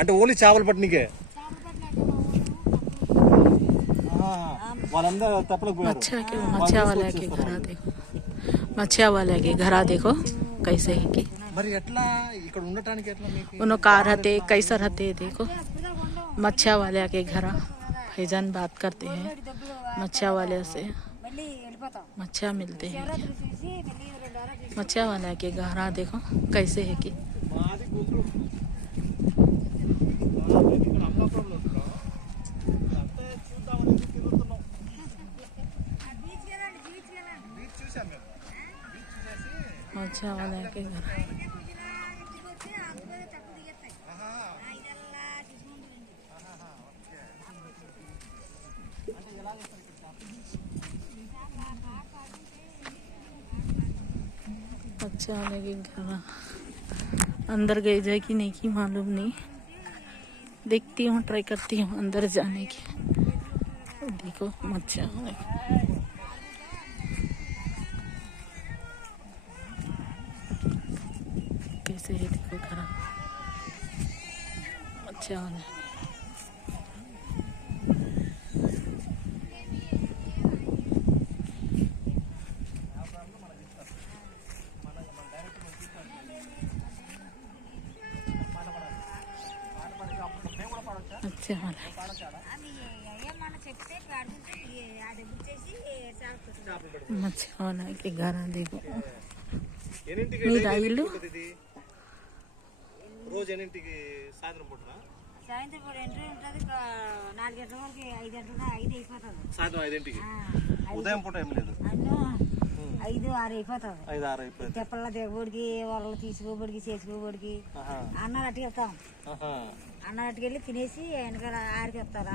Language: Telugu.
అంటే ఓన్లీ చేపలు పట్టనికే వాళ్ళందరూ తప్పలకు పోయారు. मच्छिया वाले के घर देखो, मच्छिया वाले के घर देखो कैसे है कि మరి ఎట్లా ఇక్కడ ఉండటానికి ఎట్లా మీకు उन्होंने कार रहते कैसा रहते देखो। मच्छिया वाले के घर भाईजान बात करते हैं, मच्छिया वाले से मच्छिया मिलते हैं। मच्छिया वाले के घर देखो कैसे है कि మాది కూతురు मच्छिया वाले के घर मच्छिया वाले के घर अंदर गई जाए कि नहीं कि मालूम नहीं, देखती हूँ ट्राई करती हूँ अंदर जाने की। देखो मच्छिया वाले कैसे है देखो घर मच्छिया वाले। मच्छिया वाले मच्छिया वाले के घर देखो। ఎన్నింటికి మీదా ఇల్లు? ఇది రోజు ఎన్నింటికి సాయంత్రం పూటనా? సాయంత్రం పూట ఎంట్రీ ఉంటుంది, 4 గంటల వరకు 5 గంటల 5 అయిపోతుంది. సాయంత్రం 5ంటికి. ఉదయం పూట ఏం లేదు. 5, 6 అయిపోతుంది. 5, 6 అయిపోతుంది. తెప్పల దిగబడికి వరలు తీసుకోబడికి చేసుకోబడికి అన్న అట్టుకెళ్తాం. అన్న అట్టుకెళ్ళి తినేసి వెనకాల ఆరికి వస్తారు.